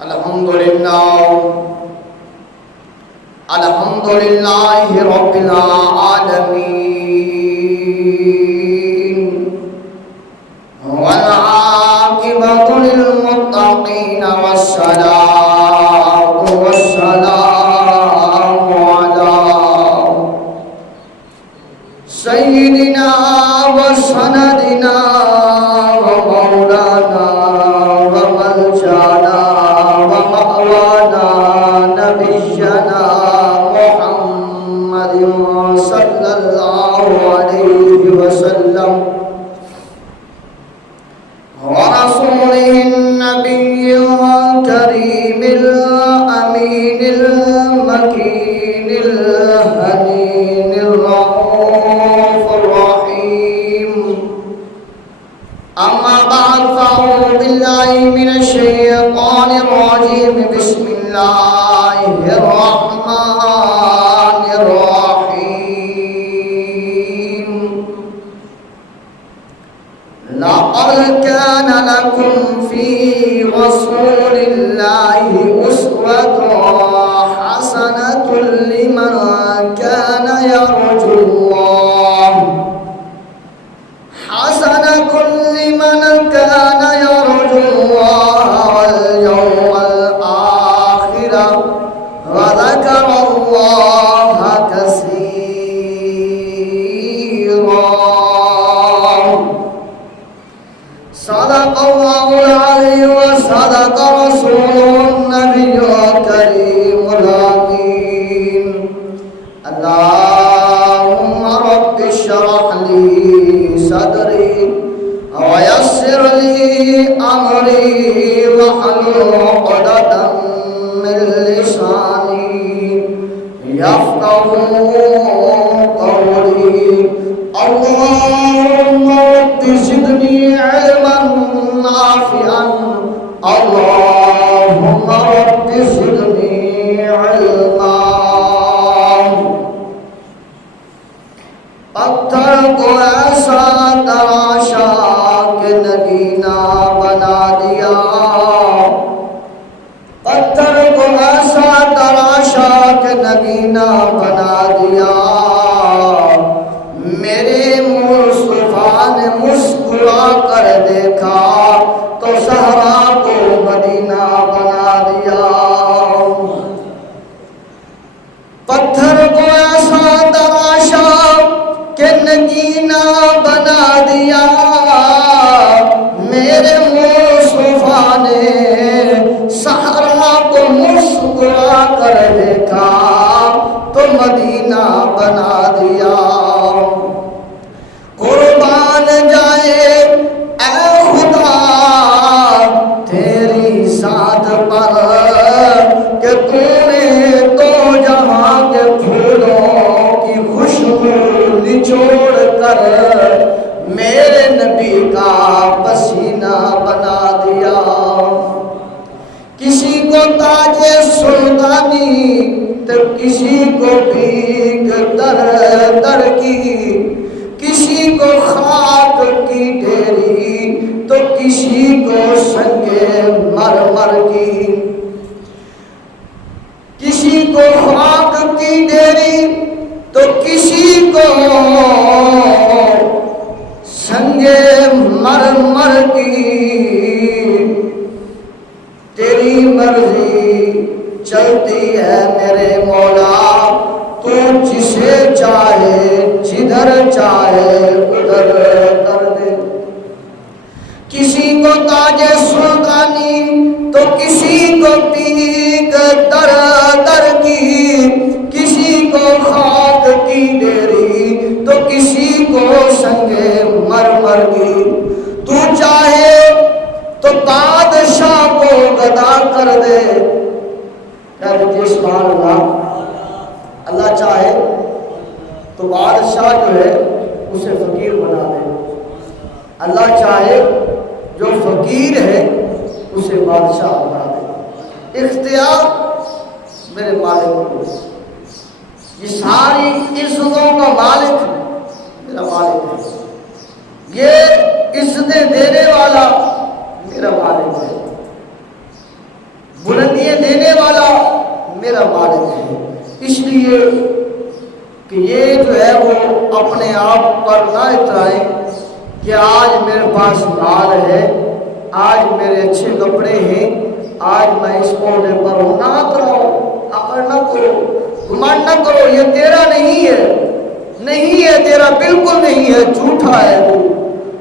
الحمدللہ رب العالمین والعاقبۃ للمتقین والصلاة والسلام علی سیدنا وسندنا ومولانا وملجانا ومأوانا نبینا محمد صلی اللہ علیہ وسلم ورسوله النبي الكريم الأمين المكين الهنين الرؤوف الرحيم أما بعد فأعوذ بالله من الشيطان الرجيم بسم الله الرحمن الرحيم لقد كان لكم في رسول الله أسوة حسنة لمن كان يرجو الله واليوم الآخر وذكر الله كثيرا صدق الله العلي وصدق رسوله النبي الكريم الأمين اللهم رب اشرح لي صدري ويسر لي أمري واحلل عقدة من لساني يفقهوا قولي اللهم رب زدني علما نافعا اللهم رب زدني علما پتھر کو ایسا تراشا کہ نگینا بنا دیا پتھر کو ایسا تراشا کہ نگینا بنا دیا میرے مصطفیٰ نے مسکرا کر دیکھا تو صحرا کو مدینہ بنا دیا پتھر کو ایسا تراشا کہ نگینا بنا دیا میرے مصطفیٰ نے صحرا کو مسکرا کر دیکھا تو مدینہ بنا دیا قربان جائے اے خدا تیری ذات پر کہ تو نے تو جہاں کے پھولوں کی خوشبو نچوڑ کر میرے نبی کا پسینہ بنا دیا کسی کو تاج سلطانی تو کسی کو بھیک در در کی کسی کو خاک کی ڈھیری تو کسی کو سنگ مرمر کی کسی کو خاک کی ڈھیری تو کسی کو سنگ مرمر کی تیری مرضی چلتی ہے میرے مولا تو جسے چاہے جدھر چاہے ادھر کر دے کسی کو تاج سلطانی تو کسی کو پیک در در کی کسی کو خاک کی ڈیری تو کسی کو سنگ مرمر کی تو چاہے تو بادشاہ کو گدا کر دے سبحان اللہ اللہ چاہے تو بادشاہ جو ہے اسے فقیر بنا دے اللہ چاہے جو فقیر ہے اسے بادشاہ بنا دے اختیار میرے مالک کو یہ ساری عزتوں کا مالک میرا مالک ہے یہ عزتیں دینے والا میرا مالک ہے بلندیاں دینے والا میرا مالک ہے۔ اس لیے کہ یہ جو ہے وہ اپنے آپ پر نہ اترائیں کہ آج میرے پاس مال ہے، آج میرے اچھے کپڑے ہیں، آج میں اس عہدے پر ہوں، نہ اتراؤ، حقر نہ کرو، گمان نہ کرو، یہ تیرا نہیں ہے، نہیں ہے تیرا، بالکل نہیں ہے، جھوٹا ہے تو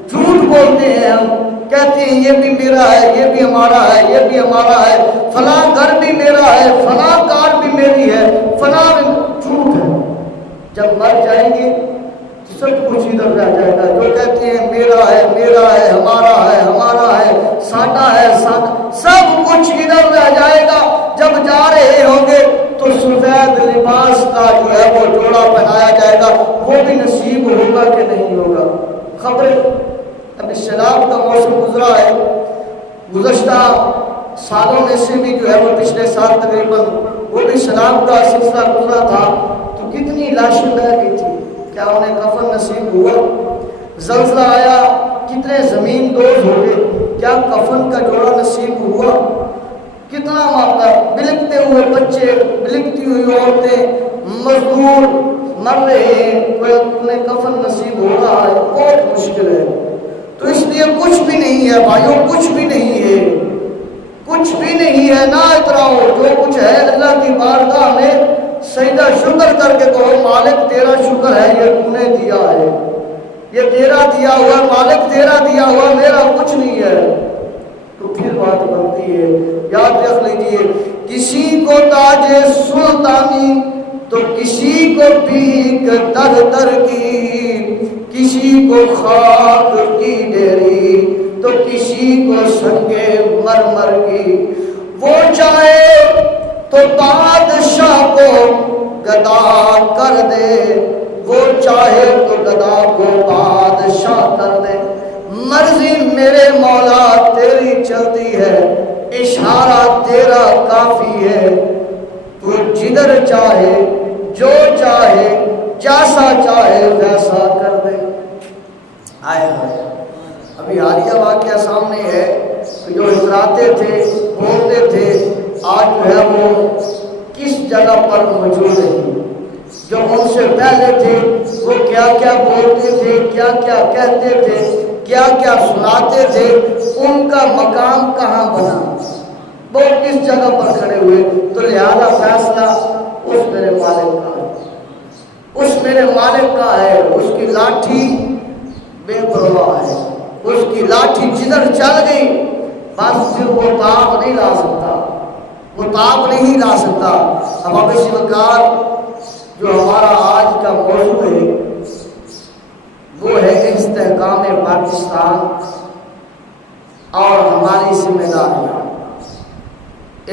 جھوٹ بولتے ہیں ہم، کہتے ہیں یہ بھی میرا ہے، یہ بھی ہمارا ہے، یہ بھی ہمارا ہے، فلاں گھر بھی میرا ہے، فلاں کار بھی میری ہے، فلاں جھوٹ ہے۔ جب مر جائیں گے تو سب کچھ ادھر رہ جائے گا۔ جو کہتے ہیں میرا ہے، میرا ہے، ہمارا ہے، ہمارا ہے، ساڈا ہے، سب کچھ ادھر رہ جائے گا۔ جب جا رہے ہوں گے تو سفید لباس کا جو ہے وہ جوڑا پہنایا جائے گا، وہ بھی نصیب ہوگا کہ نہیں ہوگا؟ خبر ابھی سیلاب کا موسم گزرا ہے، گزشتہ سالوں میں سے بھی جو ہے وہ پچھلے سال تقریباً وہ بھی سیلاب کا سلسلہ گزرا تھا، تو کتنی لاشیں بہہ گئی تھی، کیا انہیں کفن نصیب ہوا؟ زلزلہ آیا، کتنے زمین دوز ہو گئے، کیا کفن کا جوڑا نصیب ہوا؟ کتنا معاملہ، بلکتے ہوئے بچے، بلکتی ہوئی عورتیں، مزدور مر رہے ہیں، انہیں کفن نصیب ہو رہا ہے، بہت مشکل ہے۔ تو اس لیے کچھ بھی نہیں ہے بھائیوں، کچھ بھی نہیں ہے، کچھ بھی نہیں ہے، نہ اتراؤ، جو کچھ ہے اللہ کی بارگاہ میں سجدہ شکر کر کے کہو مالک تیرا شکر ہے، یہ تو نے دیا ہے، یہ تیرا دیا ہوا، مالک تیرا دیا ہوا، میرا کچھ نہیں ہے۔ تو پھر بات بنتی ہے، یاد رکھ لیجئے، کسی کو تاج سلطانی تو کسی کو بھیک در در کی، کسی کو خاک کی ڈیری تو کسی کو سنگے مرمر کی، وہ چاہے تو بادشاہ کو گدا کر دے، وہ چاہے تو گدا کو بادشاہ کر دے، مرضی میرے مولا تیری چلتی ہے، اشارہ تیرا کافی ہے، تو جدھر چاہے جو چاہے جیسا چاہے ویسا کر دے۔ آئے آئے ابھی حالیہ واقعہ سامنے ہے کہ جو اتراتے تھے، بولتے تھے، آج جو ہے وہ کس جگہ پر موجود ہیں؟ جو ان سے پہلے تھے وہ کیا کیا بولتے تھے، کیا کیا کہتے تھے، کیا کیا سناتے تھے، ان کا مقام کہاں بنا، وہ کس جگہ پر کھڑے ہوئے؟ تو لہذا فیصلہ اس میرے مالک کا ہے، اس میرے مالک کا ہے، اس کی لاٹھی بے پرواہ ہے، اس کی لاٹھی جدھر چل گئی بس پھر وہ تاب نہیں لا سکتا، وہ تاب نہیں لا سکتا۔ اب اب اس وقار جو ہمارا آج کا موضوع ہے وہ ہے استحکام پاکستان اور ہماری ذمہ داریاں۔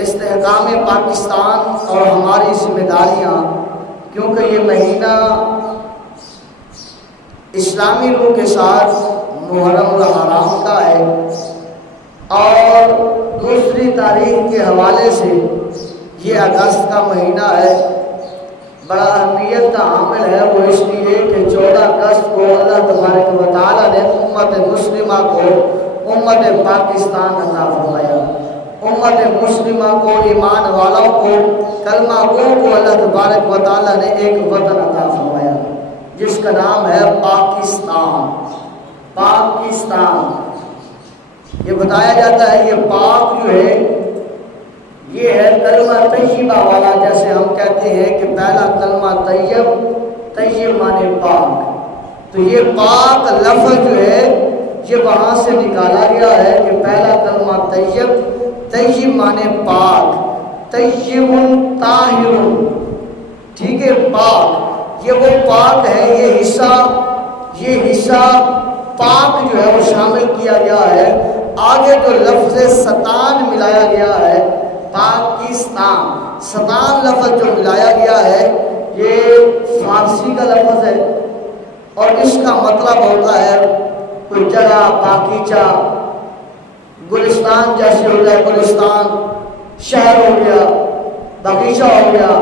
استحکام پاکستان اور ہماری ذمہ داریاں، کیونکہ یہ مہینہ اسلامی روح کے ساتھ محرم الحرام کا ہے، اور دوسری تاریخ کے حوالے سے یہ اگست کا مہینہ ہے، بڑا اہمیت کا حامل ہے، وہ اس لیے کہ 14 اگست کو اللہ تبارک و تعالیٰ نے امت مسلمہ کو امت پاکستان عطا فرمایا، امت مسلمہ کو، ایمان والوں کو، کلمہ گو کو اللہ تبارک و تعالیٰ نے ایک وطن عطا فرمایا جس کا نام ہے پاکستان۔ پاکستان یہ بتایا جاتا ہے، یہ پاک جو ہے یہ ہے کلمہ طیبہ والا، جیسے ہم کہتے ہیں کہ پہلا کلمہ طیب، طیب مانے پاک، تو یہ پاک لفظ جو ہے یہ وہاں سے نکالا گیا ہے کہ پہلا کلمہ طیب، طیب مانے پاک، طیب طاہر، ٹھیک ہے، پاک، یہ وہ پاک ہے، یہ حصہ پاک جو ہے وہ شامل کیا گیا ہے۔ آگے جو لفظ ستان ملایا گیا ہے، پاکستان، ستان لفظ جو ملایا گیا ہے یہ فارسی کا لفظ ہے، اور اس کا مطلب ہوتا ہے کوئی جگہ باغیچہ، گلستان جیسے ہوتا ہے، گلستان شہر ہو گیا، باغیچہ ہو گیا،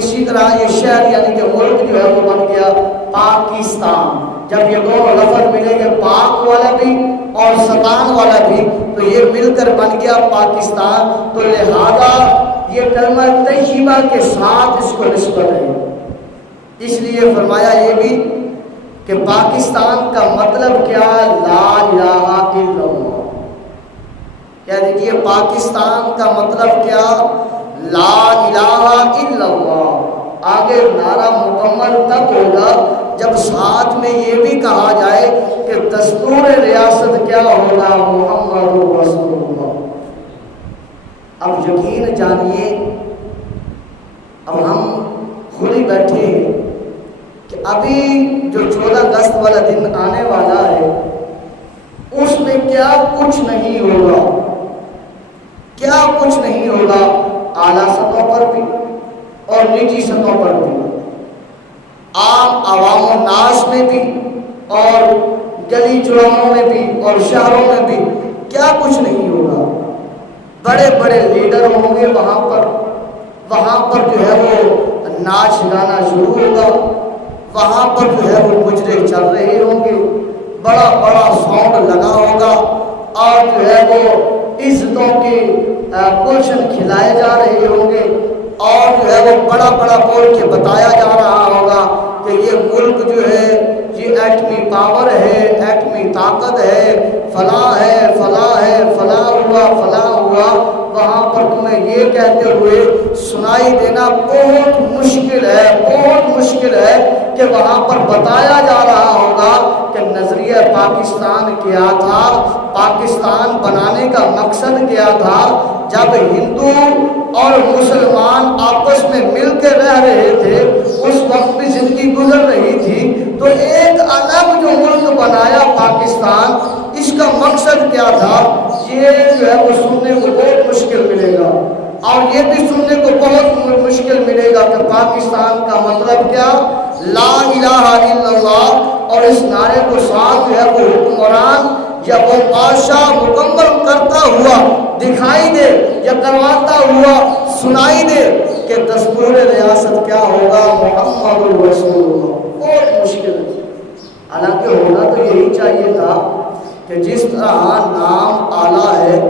اسی طرح یہ شہر یعنی کہ ملک جو ہے وہ بن گیا پاکستان۔ جب یہ دونوں لفظ ملیں گے، پاک والا بھی اور ستان والا بھی، تو یہ مل کر بن گیا پاکستان۔ تو لہذا یہ کلمہ طیبہ کے ساتھ اس کو نسبت ہے، اس لیے فرمایا یہ بھی کہ پاکستان کا مطلب کیا؟ لا الہ الا اللہ۔ کہہ دیجیے پاکستان کا مطلب کیا؟ لا الہ الا اللہ۔ آگے نعرہ مکمل تب ہوگا جب ساتھ میں یہ بھی کہا جائے کہ دستور ریاست کیا ہوگا؟ محمد رسول اللہ۔ اب یقین جانیے، اب ہم خود ہی بیٹھے ہیں کہ ابھی جو 14 اگست والا دن آنے والا ہے اس میں کیا کچھ نہیں ہوگا، کیا کچھ نہیں ہوگا، اعلیٰ سطح پر بھی اور نجی سطح پر بھی، عام عوام الناس میں بھی اور گلی چوراہوں میں بھی اور شہروں میں بھی کیا کچھ نہیں ہوگا۔ بڑے بڑے لیڈر ہوں گے وہاں پر جو ہے وہ ناچ گانا شروع ہوگا، وہاں پر جو ہے وہ مجرے چل رہے ہوں گے، بڑا بڑا ساؤنڈ لگا ہوگا اور جو ہے وہ عزتوں کے پوشن کھلائے جا رہے ہوں گے اور جو ہے وہ بڑا بڑا بول کے بتایا جا رہا ہوگا کہ یہ ملک جو ہے یہ ایٹمی پاور ہے، ایٹمی طاقت ہے، فلاں ہے فلاں ہے، فلاں ہوا فلاں ہوا۔ وہاں پر تمہیں یہ کہتے ہوئے سنائی دینا بہت مشکل ہے، بہت مشکل ہے کہ وہاں پر بتایا جا رہا ہوگا کہ نظریہ پاکستان کیا تھا، پاکستان بنانے کا مقصد کیا تھا۔ جب ہندو اور مسلمان آپس میں مل کے رہ رہے تھے، اس وقت بھی زندگی گزر رہی تھی، تو ایک الگ جو ملک بنایا پاکستان، اس کا مقصد کیا تھا؟ یہ جو ہے وہ سننے کو بہت مشکل ملے گا، اور یہ بھی سننے کو بہت مشکل ملے گا کہ پاکستان کا مطلب کیا؟ لا الہ الا اللہ۔ اور اس نعرے کو ساتھ جو ہے وہ حکمران یا وہ بادشاہ مکمل کرتا ہوا دکھائی دے یا کرواتا ہوا سنائی دے کہ دستور ریاست کیا ہوگا؟ محمد رسول اللہ۔ بہت مشکل ہے، حالانکہ ہونا تو یہی چاہیے تھا کہ جس طرح نام اعلیٰ ہے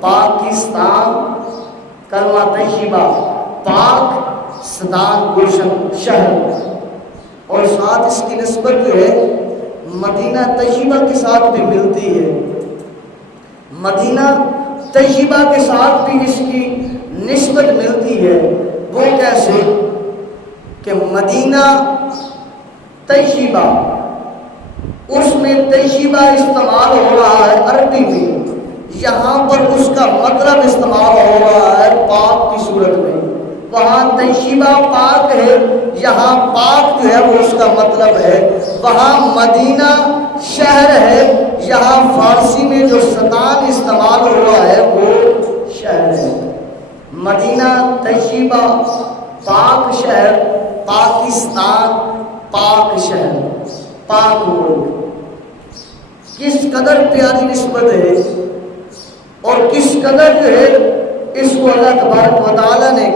پاکستان، کلمہ طیبہ پاک ستان گلشن شہر، اور ساتھ اس کی نسبت جو ہے مدینہ طیبہ کے ساتھ بھی ملتی ہے، مدینہ طیبہ کے ساتھ بھی اس کی نسبت ملتی ہے۔ وہ کیسے کہ مدینہ طیبہ، اس میں طیبہ استعمال ہو رہا ہے عربی میں، یہاں پر اس کا مطلب استعمال ہو رہا ہے پاک کی صورت میں۔ وہاں طیبہ پاک ہے، یہاں پاک جو ہے وہ اس کا مطلب ہے۔ وہاں مدینہ شہر ہے، یہاں فارسی میں جو ستان استعمال ہوا ہے وہ شہر ہے۔ مدینہ طیبہ پاک شہر، پاکستان پاک شہر، پاک ملک۔ کس قدر پیاری نسبت ہے اور کس قدر جو ہے اس کو اللہ تبارک و تعالیٰ نے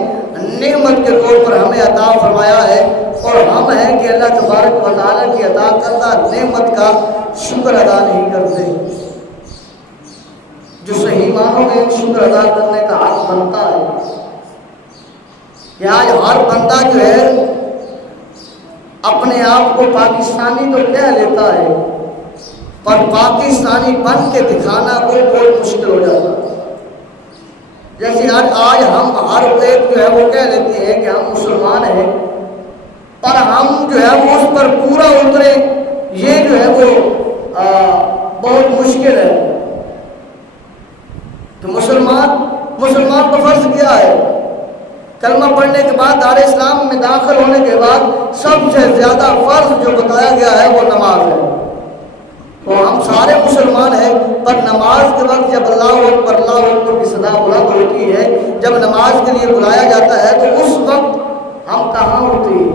نعمت کے طور پر ہمیں عطا فرمایا ہے، اور ہم ہیں کہ اللہ تبارک و تعالیٰ کی عطا کردہ نعمت کا شکر ادا نہیں کرتے۔ جو صحیح معنوں میں شکر ادا کرنے کا حق بنتا ہے کہ آج ہر بندہ جو ہے اپنے آپ کو پاکستانی تو کہہ لیتا ہے، پر پاکستانی بن کے دکھانا کو بہت مشکل ہو جاتا ہے۔ جیسے آج ہم ہر ایک جو ہے وہ کہہ لیتے ہیں کہ ہم مسلمان ہیں، پر ہم جو ہے وہ اس پر پورا اترے یہ جو ہے وہ بہت مشکل ہے۔ تو مسلمان کو فرض کیا ہے؟ کلمہ پڑھنے کے بعد دار اسلام میں داخل ہونے کے بعد سب سے زیادہ فرض جو بتایا گیا ہے وہ نماز ہے۔ تو ہم سارے مسلمان ہیں، پر نماز کے وقت جب اللہ اکبر کی صدا بلند ہوتی ہے، جب نماز کے لیے بلایا جاتا ہے تو اس وقت ہم کہاں ہوتے ہیں؟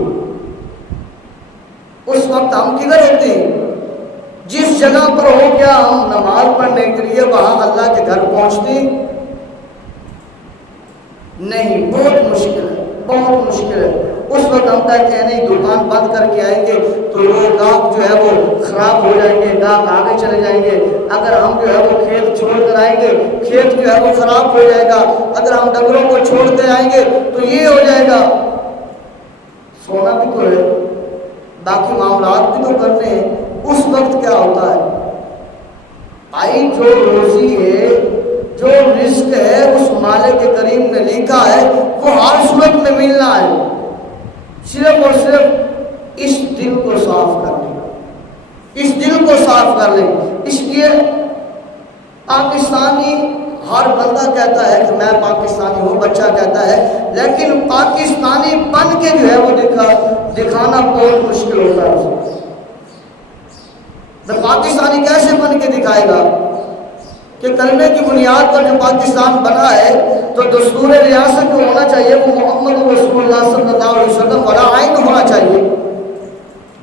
اس وقت ہم کدھر ہوتے ہیں؟ جس جگہ پر ہو کیا ہم نماز پڑھنے کے لیے وہاں اللہ کے گھر پہنچتے نہیں؟ بہت مشکل ہے، بہت مشکل ہے۔ اس وقت ہم کہتے ہیں نہیں دکان بند کر کے آئیں گے تو وہ گاہک جو ہے وہ خراب ہو جائیں گے، گاہک آگے چلے جائیں گے۔ اگر ہم جو ہے وہ کھیت چھوڑ کر آئیں گے کھیت جو ہے وہ خراب ہو جائے گا، اگر ہم ڈنگروں کو چھوڑ کے آئیں گے تو یہ ہو جائے گا۔ سونا بھی تو ہے، باقی معاملات بھی تو کرنے ہیں۔ اس وقت کیا ہوتا ہے بھائی، جو روزی ہے جو رزق ہے اس مالک کریم نے لکھا ہے وہ ہر صورت میں ملنا ہے، صرف اور صرف اس دل کو صاف کر لیں، اس دل کو صاف کر لیں۔ اس لیے پاکستانی ہر بندہ کہتا ہے کہ میں پاکستانی ہوں، بچہ کہتا ہے، لیکن پاکستانی بن کے جو ہے وہ دکھانا بہت مشکل ہوتا ہے۔ تو پاکستانی کیسے بن کے دکھائے گا کہ کلمے کی بنیاد پر جو پاکستان بنا ہے تو دستور ریاست جو ہونا چاہیے وہ محمد رسول اللہ صلی اللہ علیہ وسلم والا آئین ہونا چاہیے۔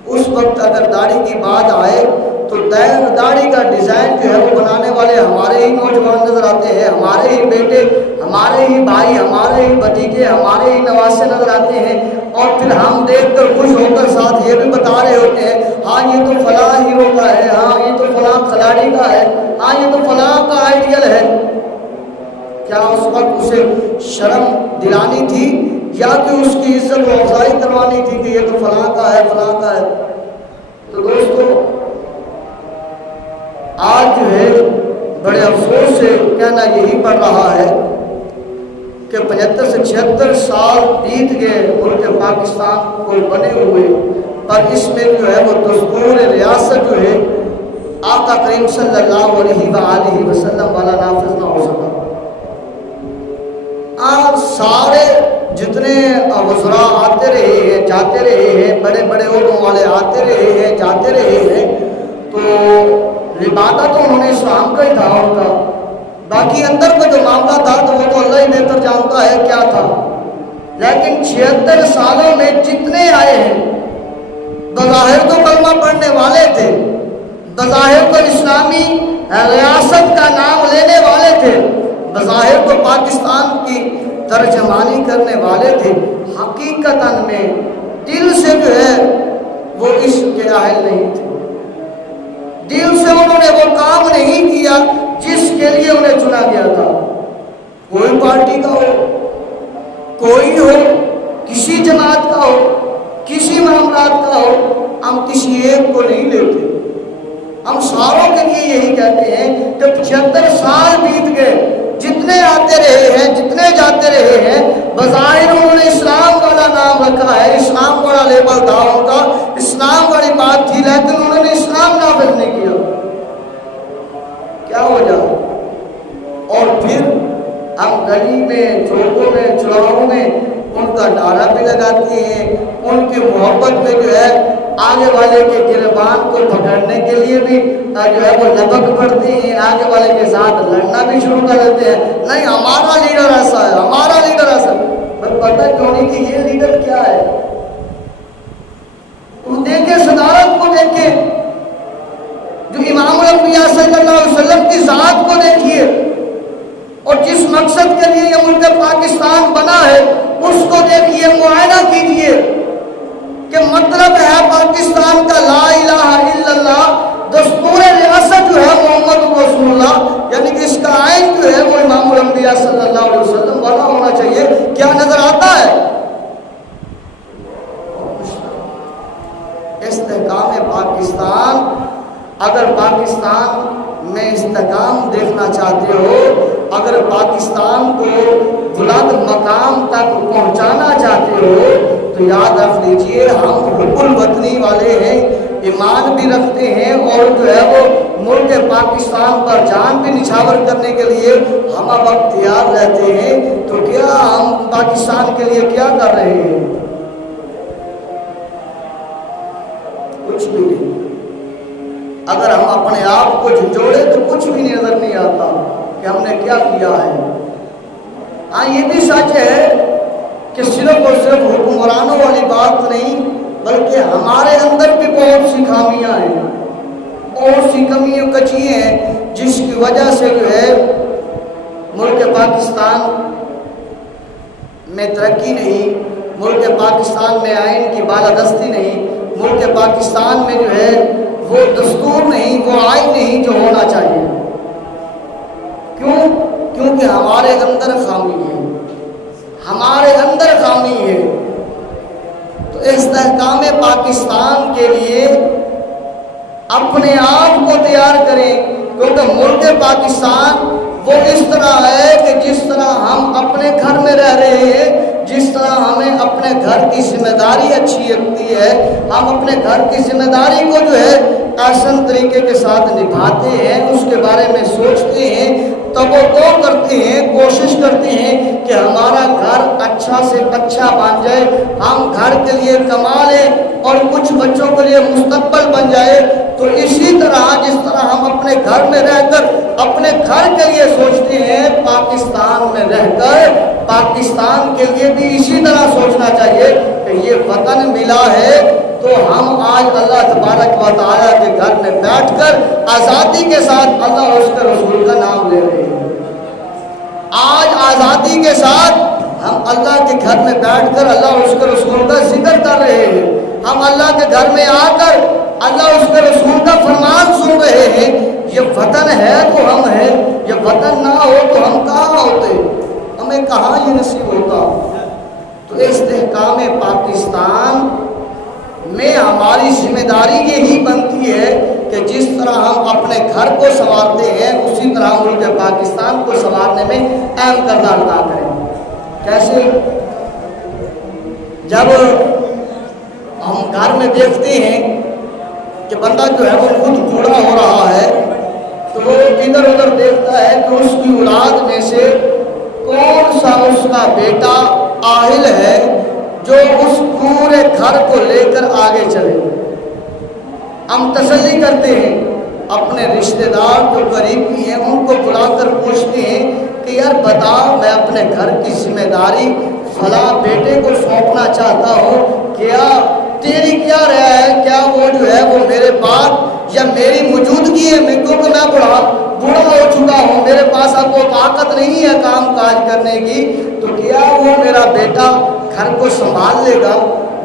اس وقت اگر داڑھی کی بات آئے تو داڑھی کا ڈیزائن جو ہے وہ بنانے والے ہمارے ہی نوجوان نظر آتے ہیں، ہمارے ہی بیٹے، ہمارے ہی بھائی، ہمارے ہی بھتیجے، ہمارے ہی نواسے نظر آتے ہیں، اور پھر ہم دیکھ کر خوش ہو کر ساتھ یہ بھی بتا رہے ہوتے ہیں ہاں یہ تو فلاں ہیرو کا ہے، ہاں یہ تو فلاں کھلاڑی کا ہے، ہاں یہ تو فلاں کا آئیڈیل ہے۔ کیا اس وقت اسے شرم دلانی تھی یا کہ اس کی عزت و افزائی کروانی تھی کہ یہ تو فلاں کا ہے فلاں کا ہے؟ تو دوستو آج جو ہے بڑے افسوس سے کہنا یہی پڑ رہا ہے کہ 75 سے 76 سال بیت گئے ملک پاکستان کو بنے ہوئے، پر اس میں جو ہے وہ دستور ریاست جو ہے آقا کریم صلی اللہ علیہ وآلہ وسلم والا نافذ نہ ہو سکا۔ آج سارے جتنے وزراء آتے رہے ہیں جاتے رہے ہیں، بڑے بڑے عہدوں والے آتے رہے ہیں جاتے رہے ہیں، تو لبادہ تو انہوں نے اسلام کا ہی تھا ان کا، باقی اندر کا جو معاملہ تھا تو وہ تو اللہ ہی بہتر جانتا ہے کیا تھا۔ لیکن 76 سالوں میں جتنے آئے ہیں بظاہر تو کلمہ پڑھنے والے تھے، بظاہر تو اسلامی ریاست کا نام لینے والے تھے، بظاہر تو پاکستان کی ترجمانی کرنے والے تھے، حقیقتاً میں دل سے جو ہے وہ اس کے اہل نہیں تھے، دل سے انہوں نے وہ کام نہیں کیا جس کے لیے انہیں چنا گیا تھا۔ کوئی پارٹی کا ہو، کوئی ہو، کسی جماعت کا ہو، کسی معاملات کا ہو، ہم کسی ایک کو نہیں لیتے، ہم ساروں کے لیے یہی کہتے ہیں کہ 75 سال بیت گئے، جتنے آتے رہے ہیں جتنے جاتے رہے ہیں، بظاہر انہوں نے اسلام والا نام رکھا ہے، اسلام والا لیبل تھا ان کا، اسلام والی بات تھی، لیکن انہوں نے اسلام نافذ نہیں کیا۔ کیا وجہ؟ اور پھر ہم گلی میں چوکوں میں چوراہوں میں ان کا نعرہ بھی لگاتے ہیں، ان کی محبت میں جو ہے آگے والے کے گربان کو پکڑنے کے لیے بھی جو ہے وہ لبک پڑتے ہیں، آگے والے کے ساتھ لڑنا بھی شروع کر دیتے ہیں، نہیں ہمارا لیڈر ایسا ہے، ہمارا لیڈر ایسا ہے۔ پر پتہ کیوں نہیں کہ یہ لیڈر کیا ہے؟ تم دیکھیں صدارت کو دیکھیں، جو امام الانبیاء صلی اللہ علیہ وسلم کی ذات کو دیکھیے، اور جس مقصد کے لیے یہ ملک پاکستان بنا ہے اس کو دیکھیے، معائنہ کیجئے کہ مطلب ہے پاکستان کا لا الہ الا اللہ، دستور ریاست جو ہے محمد رسول اللہ، یعنی کہ اس کا آئین جو ہے وہ امام الانبیاء صلی اللہ علیہ وسلم والا ہونا چاہیے۔ کیا نظر آتا ہے؟ استحکام پاکستان۔ اگر پاکستان میں استحکام دیکھنا چاہتے ہو، اگر پاکستان کو بلند مقام تک پہنچانا چاہتے ہو تو یاد رکھ لیجئے ہم حب الوطنی والے ہیں، ایمان بھی رکھتے ہیں، اور جو ہے وہ ملک پاکستان پر جان بھی نچھاور کرنے کے لیے ہم اب تیار رہتے ہیں۔ تو کیا ہم پاکستان کے لیے کیا کر رہے ہیں؟ کچھ بھی نہیں۔ اگر ہم اپنے آپ کو جھنجھوڑے تو کچھ بھی نظر نہیں آتا کہ ہم نے کیا کیا ہے۔ ہاں یہ بھی سچ ہے کہ صرف اور صرف حکمرانوں والی بات نہیں، بلکہ ہمارے اندر بھی بہت سی خامیاں ہیں، بہت سی کمیاں کچیاں ہیں، جس کی وجہ سے جو ہے ملک پاکستان میں ترقی نہیں، ملک پاکستان میں آئین کی بالادستی نہیں، ملک پاکستان میں جو ہے وہ دستور نہیں، وہ آئین نہیں جو ہونا چاہیے۔ کیوں؟ کیونکہ ہمارے اندر خامی ہے، ہمارے اندر خامی ہے۔ تو استحکام پاکستان کے لیے اپنے آپ کو تیار کریں، کیونکہ ملک پاکستان وہ اس طرح ہے کہ جس طرح ہم اپنے گھر میں رہ رہے ہیں، جس طرح ہمیں اپنے گھر کی ذمہ داری اچھی لگتی ہے، ہم اپنے گھر کی ذمہ داری کو جو ہے احسن طریقے کے ساتھ نبھاتے ہیں، اس کے بارے میں سوچتے ہیں، توقع کرتے ہیں، کوشش کرتے ہیں کہ ہمارا گھر اچھا سے اچھا بن جائے، ہم گھر کے لیے کما لیں اور کچھ بچوں کے لیے مستقبل بن جائے۔ تو اسی طرح جس طرح ہم اپنے گھر میں رہ کر اپنے گھر کے لیے سوچتے ہیں، پاکستان میں رہ کر پاکستان کے لیے بھی اسی طرح سوچنا چاہیے کہ یہ وطن ملا ہے تو ہم آج اللہ تبارک و تعالیٰ کے گھر میں بیٹھ کر آزادی کے ساتھ اللہ اور اس کے رسول کا نام لے رہے ہیں۔ آج آزادی کے ساتھ ہم اللہ کے گھر میں بیٹھ کر اللہ اور اس کے رسول کا ذکر کر رہے ہیں، ہم اللہ کے گھر میں آ کر اللہ اور اس کے رسول کا فرمان سن رہے ہیں۔ یہ وطن ہے تو ہم ہیں، یہ وطن نہ ہو تو ہم کہاں ہوتے، ہمیں کہاں یہ نصیب ہوتا۔ تو استحکام پاکستان میں ہماری ذمہ داری یہی بنتی ہے کہ جس طرح ہم اپنے گھر کو سنوارتے ہیں، اسی طرح ملک پاکستان کو سنوارنے میں اہم کردار ادا کریں۔ کیسے؟ جب ہم گھر میں دیکھتے ہیں کہ بندہ جو ہے وہ خود بوڑھا ہو رہا ہے تو وہ ادھر ادھر دیکھتا ہے کہ اس کی اولاد میں سے کون سا اس کا بیٹا عاقل ہے جو اس پورے گھر کو لے کر آگے چلے۔ ہم تسلی کرتے ہیں، اپنے رشتہ دار جو قریبی ہیں ان کو بلا کر پوچھتے ہیں کہ یار بتا، میں اپنے گھر کی ذمہ داری فلاں بیٹے کو سونپنا چاہتا ہوں، کیا تیری کیا رائے ہے؟ کیا وہ جو ہے وہ میرے پاس یا میری موجودگی ہے، کیونکہ میں بوڑھا ہو چکا ہوں، میرے پاس اب وہ طاقت نہیں ہے کام کاج کرنے کی، تو کیا وہ میرا بیٹا گھر کو سنبھال لے گا؟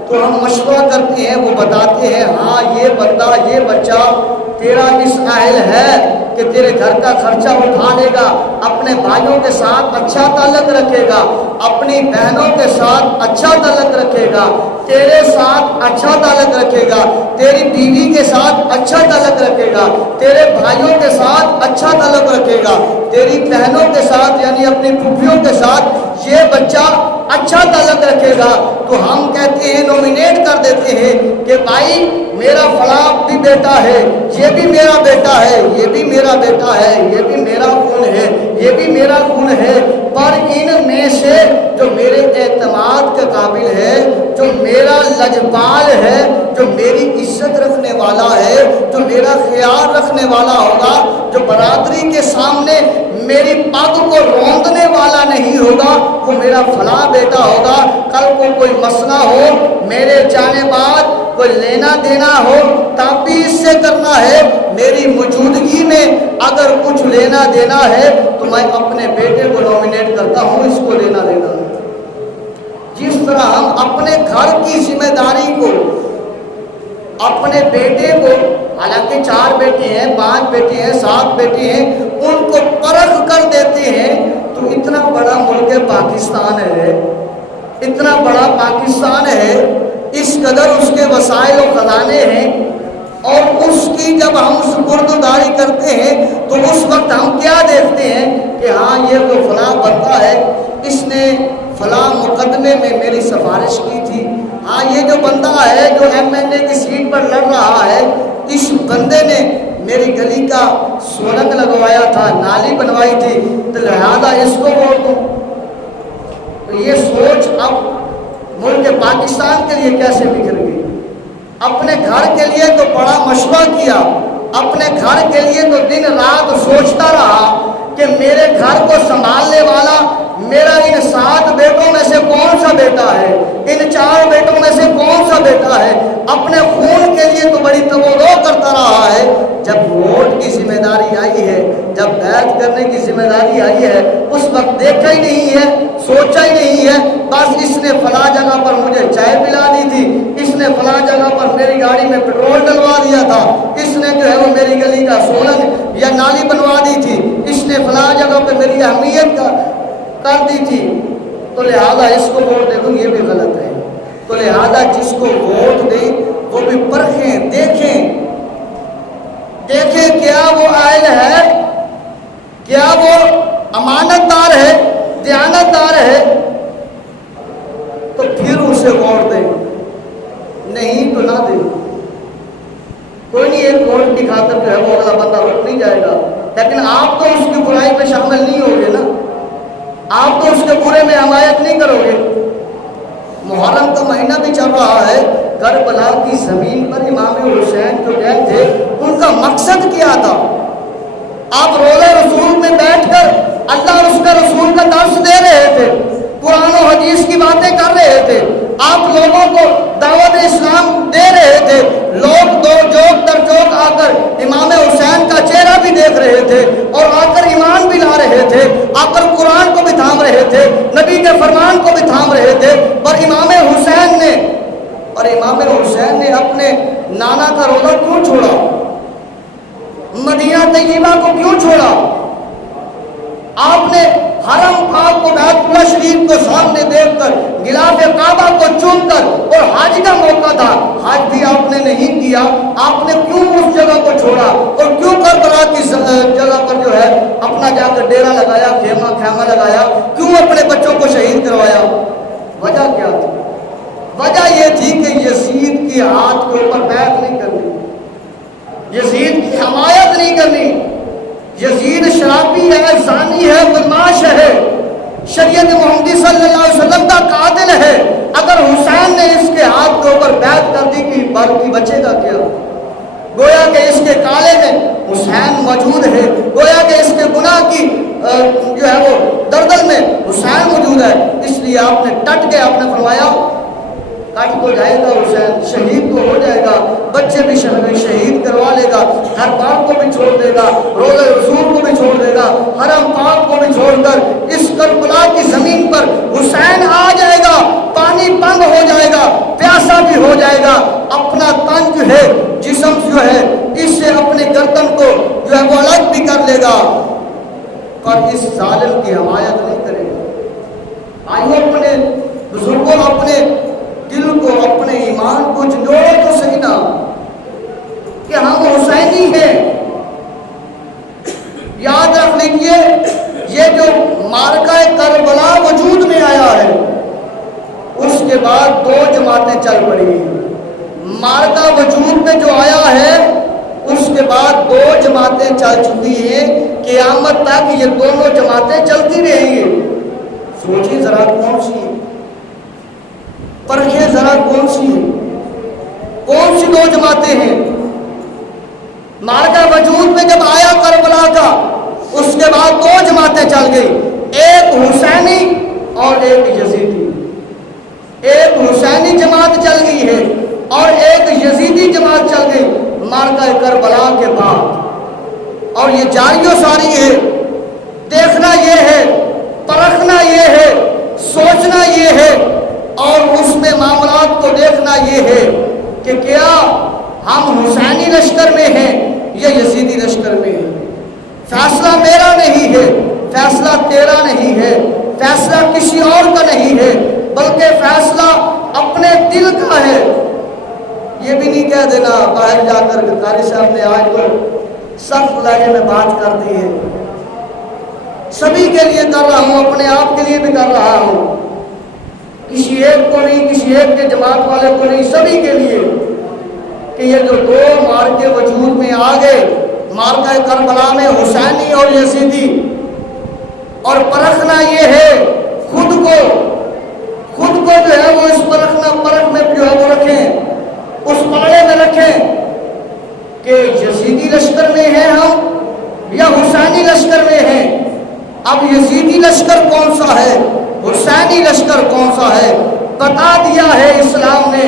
تو ہم مشورہ کرتے ہیں، وہ بتاتے ہیں ہاں یہ بندہ، یہ بچہ تیرا اس اہل ہے کہ تیرے گھر کا خرچہ اٹھا لے گا، اپنے بھائیوں کے ساتھ اچھا تعلق رکھے گا، اپنی بہنوں کے ساتھ اچھا تعلق رکھے گا، تیرے ساتھ اچھا تعلق رکھے گا، تیری بیوی کے ساتھ اچھا تعلق رکھے گا، تیرے بھائیوں کے ساتھ اچھا تعلق رکھے گا، تیری بہنوں کے ساتھ یعنی اپنی پھوپھیوں کے ساتھ یہ بچہ اچھا تعلق رکھے گا۔ تو ہم کہتے ہیں، نومینیٹ کر دیتے ہیں کہ بھائی میرا فلاں بھی بیٹا ہے، یہ بھی میرا بیٹا ہے، یہ بھی میرا بیٹا ہے، یہ بھی میرا خون ہے، یہ بھی میرا خون ہے، پر ان میں سے جو میرے اعتماد کے قابل ہے، جو میرا لجپال ہے، جو میری عزت رکھنے والا ہے، جو میرا خیال رکھنے والا ہوگا، جو برادری کے سامنے میری پگ کو روندنے والا نہیں ہوگا، وہ میرا فلاں بیٹا ہوگا۔ کل کو کوئی مسئلہ ہو، میرے جانے بعد کوئی لینا دینا ہو، تاپیس سے کرنا ہے، میری موجودگی میں اگر کچھ لینا دینا ہے تو میں اپنے بیٹے کو نومینیٹ کرتا ہوں، اس کو لینا دینا ہے۔ جس طرح ہم اپنے گھر کی ذمہ داری کو اپنے بیٹے کو، حالانکہ 4 بیٹے ہیں، 5 بیٹے ہیں، 7 بیٹے ہیں، ان کو پرکھ کر دیتے ہیں، تو اتنا بڑا ملک پاکستان ہے، اتنا بڑا پاکستان ہے، اس قدر اس کے وسائل و خزانے ہیں، اور اس کی جب ہم سپرداری کرتے ہیں تو اس وقت ہم کیا دیکھتے ہیں کہ ہاں یہ تو فلاں بندہ ہے، اس نے فلاں مقدمے میں میری سفارش کی تھی، ہاں یہ جو بندہ ہے جو MLA کی سیٹ پر لڑ رہا ہے، اس بندے نے میری گلی کا سورنگ لگوایا تھا، نالی بنوائی تھی، تو لہذا اس کو ووٹ دو۔ تو یہ سوچ اب ملک پاکستان کے لیے کیسے بگڑ گئی؟ اپنے گھر کے لیے تو بڑا مشورہ کیا، اپنے گھر کے لیے تو دن رات سوچتا رہا کہ میرے گھر کو سنبھالنے والا میرا ان 7 بیٹوں میں سے کون سا بیٹا ہے، ان 4 بیٹوں میں سے کون سا بیٹا ہے، اپنے خون کے لیے تو بڑی توقع کرتا رہا ہے۔ جب ووٹ کی ذمہ داری آئی ہے، جب بیعت کرنے کی ذمہ داری آئی ہے، اس وقت دیکھا ہی نہیں ہے، سوچا ہی نہیں ہے بس اس نے فلاں جگہ پر مجھے چائے پلا دی تھی، اس نے فلاں جگہ پر میری گاڑی میں پیٹرول ڈلوا دیا تھا، اس نے جو ہے وہ میری گلی کا سولنگ یا نالی بنوا دی تھی، اس نے فلاں جگہ پہ میری اہمیت کر دی تھی، تو لہذا اس کو ووٹ دے دوں، یہ بھی غلط ہے۔ تو لہذا جس کو ووٹ دیں وہ بھی پرکھیں، دیکھیں کیا وہ عائل ہے، کیا وہ امانت دار ہے، دیانت دار ہے، تو پھر اسے ووٹ دیں، نہیں تو نہ دیں۔ کوئی نہیں، ایک ووٹ کی خاطر جو ہے وہ اگلا بندہ رک نہیں جائے گا، لیکن آپ تو اس کی برائی میں شامل نہیں ہوگے نا، آپ تو اس کے برے میں حمایت نہیں کرو گے۔ محرم کا مہینہ بھی چل رہا ہے، کربلا کی زمین پر امام حسین جو گئے تھے ان کا مقصد کیا تھا؟ آپ روضہ رسول میں بیٹھ کر اللہ اور اس کا رسول کا درس دے رہے تھے، قرآن و حدیث کی باتیں کر رہے تھے، آپ لوگوں کو دعوت اسلام دے رہے تھے، لوگ دو جوک در جوک آ کر امام حسین کا چہرہ بھی دیکھ رہے تھے اور آ کر ایمان بھی لا رہے تھے، آ کر قرآن کو بھی تھام رہے تھے، نبی کے فرمان کو بھی تھام رہے تھے، پر امام حسین نے اپنے نانا کا روضہ کیوں چھوڑا؟ مدینہ طیبہ کو کیوں چھوڑا؟ آپ نے حرم پاک کو بیت اللہ شریف کو سامنے دیکھ کر غلاف کعبہ کو چوم کر، اور حج کا موقع تھا، حج بھی آپ نے نہیں کیا، آپ نے کیوں اس جگہ کو چھوڑا اور کیوں کربلا کی جگہ پر جو ہے اپنا جا کر ڈیرا لگایا، خیمہ لگایا، کیوں اپنے بچوں کو شہید کروایا؟ وجہ کیا تھی؟ وجہ یہ تھی کہ یزید کی ہاتھ کے اوپر بیعت نہیں کرنی، یزید کی حمایت نہیں کرنی۔ یزید شرابی ہے، زانی ہے، بدماش ہے، شریعت محمدی صلی اللہ علیہ وسلم کا قاتل ہے۔ اگر حسین نے اس کے ہاتھ کے اوپر بیعت کر دی کہ باقی بچے گا کیا؟ گویا کہ اس کے کالے میں حسین موجود ہے، گویا کہ اس کے گناہ کی جو ہے وہ دردل میں حسین موجود ہے، اس لیے آپ نے ڈٹ کے آپ نے فرمایا کٹ تو جائے گا حسین، شہید تو ہو جائے گا، بچے بھی شہید کروا لے گا، گھر بار کو بھی چھوڑ دے گا، روضہ رسول کو بھی چھوڑ دے گا، حرم پاک کو بھی چھوڑ کر اس کربلا کی زمین پر حسین آ جائے گا، پانی بند ہو جائے گا، پیاسا بھی ہو جائے گا، اپنا تن جو ہے، جسم جو ہے، اس سے اپنے گردن کو جو ہے وہ الگ بھی کر لے گا، پر اس ظالم کی حمایت نہیں کرے گا۔ آئیے اپنے بزرگوں، اپنے دل کو، اپنے ایمان کو جھنجھوڑو تو صحیح نا کہ ہم حسینی ہیں۔ یاد رکھ لیجیے، یہ جو معرکہ کربلا وجود میں آیا ہے اس کے بعد دو جماعتیں چل پڑی ہیں۔ معرکہ وجود میں جو آیا ہے اس کے بعد دو جماعتیں چل چکی ہیں، قیامت تک یہ دونوں جماعتیں چلتی رہیں گی۔ سوچیے ذرا کون سی، پرکھیں ذرا کون سی دو جماعتیں ہیں؟ معرکہ وجود میں جب آیا کربلا کا، اس کے بعد دو جماعتیں چل گئی، ایک حسینی اور ایک یزیدی۔ ایک حسینی جماعت چل گئی ہے اور ایک یزیدی جماعت چل گئی معرکہ کربلا کے بعد، اور یہ جاری و ساری ہے۔ دیکھنا یہ ہے، پرکھنا یہ ہے، سوچنا یہ ہے، اور اس میں معاملات کو دیکھنا یہ ہے کہ کیا ہم حسینی لشکر میں ہیں یا یزیدی لشکر میں ہیں۔ فیصلہ میرا نہیں ہے، فیصلہ تیرا نہیں ہے، فیصلہ کسی اور کا نہیں ہے، بلکہ فیصلہ اپنے دل کا ہے۔ یہ بھی نہیں کہہ دینا باہر جا کر کہ قاری صاحب نے آج تو سخت لہجے میں بات کر دی ہے۔ سبھی کے لیے کر رہا ہوں، اپنے آپ کے لیے بھی کر رہا ہوں، کسی ایک کو نہیں، کسی ایک کے جماعت والے کو نہیں، سبھی کے لیے، کہ یہ جو دو معرکے وجود میں آ گئے، معرکہ کربلا میں حسینی اور یزیدی، اور پرکھنا یہ ہے خود کو جو ہے وہ اس پرکھ میں جو ہے وہ رکھیں، اس پاڑے میں رکھیں کہ یزیدی لشکر میں ہیں ہم یا حسینی لشکر میں ہیں۔ اب یزیدی لشکر کون سا ہے، حسینی لشکر کون سا ہے، بتا دیا ہے اسلام نے،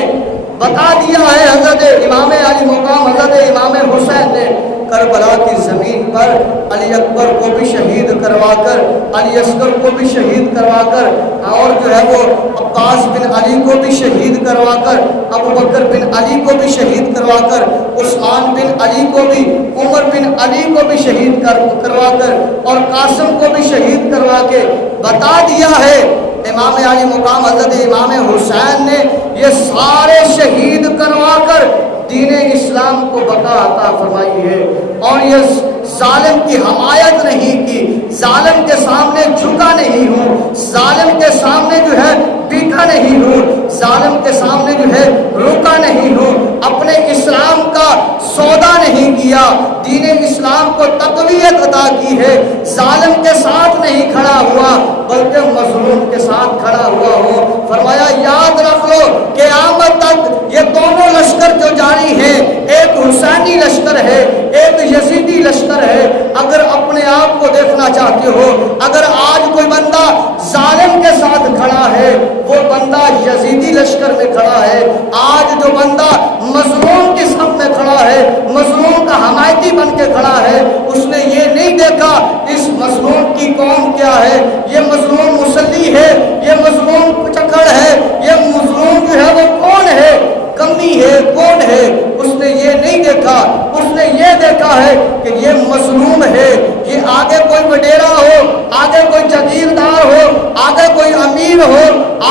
بتا دیا ہے حضرت امام علی مقام حضرت امام حسین نے۔ کربلا کی زمین پر علی اکبر کو بھی شہید کروا کر، علی اصغر کو بھی شہید کروا کر، اور جو ہے وہ عباس بن علی کو بھی شہید کروا کر، ابو بکر بن علی کو بھی شہید کروا کر، عثمان بن علی کو بھی، عمر بن علی کو بھی شہید کروا کر، اور قاسم کو بھی شہید کروا کے بتا دیا ہے امام علی مقام حضرت امام حسین نے یہ سارے شہید کروا کر دین اسلام کو بقا عطا فرمائی ہے، اور یہ ظالم کی حمایت نہیں کی، ظالم کے سامنے جھکا نہیں ہوں، ظالم کے سامنے جو ہے بکا نہیں ہوں، ظالم کے سامنے جو ہے رکا نہیں ہوں، اپنے اسلام کا سودا نہیں کیا، دین اسلام کو تقویت عطا کی ہے، ظالم کے ساتھ نہیں کھڑا ہوا بلکہ مظلوم کے ساتھ کھڑا ہوا ہو۔ فرمایا یاد رکھ لو قیامت تک یہ دونوں لشکر جو جاری ہیں، ایک حسینی لشکر ہے، ایک یزیدی لشکر ہے۔ اگر اپنے آپ کو دیکھنا چاہتے ہو، اگر آج کوئی بندہ ظالم کے ساتھ کھڑا ہے وہ بندہ یزیدی لشکر میں کھڑا ہے، آج جو بندہ مظلوم کی صف میں کھڑا ہے، مظلوم کا حمایتی بن کے کھڑا ہے، اس نے یہ نہیں دیکھا اس مظلوم کی قوم کیا ہے، یہ مظلوم مسلی ہے، یہ مظلوم چکڑ ہے، یہ مظلوم جو ہے وہ کون ہے، کمی ہے، کون ہے، اس نے یہ نہیں دیکھا، اس نے یہ دیکھا ہے کہ یہ مظلوم ہے، یہ آگے کوئی وڈیرا ہو، آگے کوئی جاگیردار ہو، آگے کوئی امیر ہو،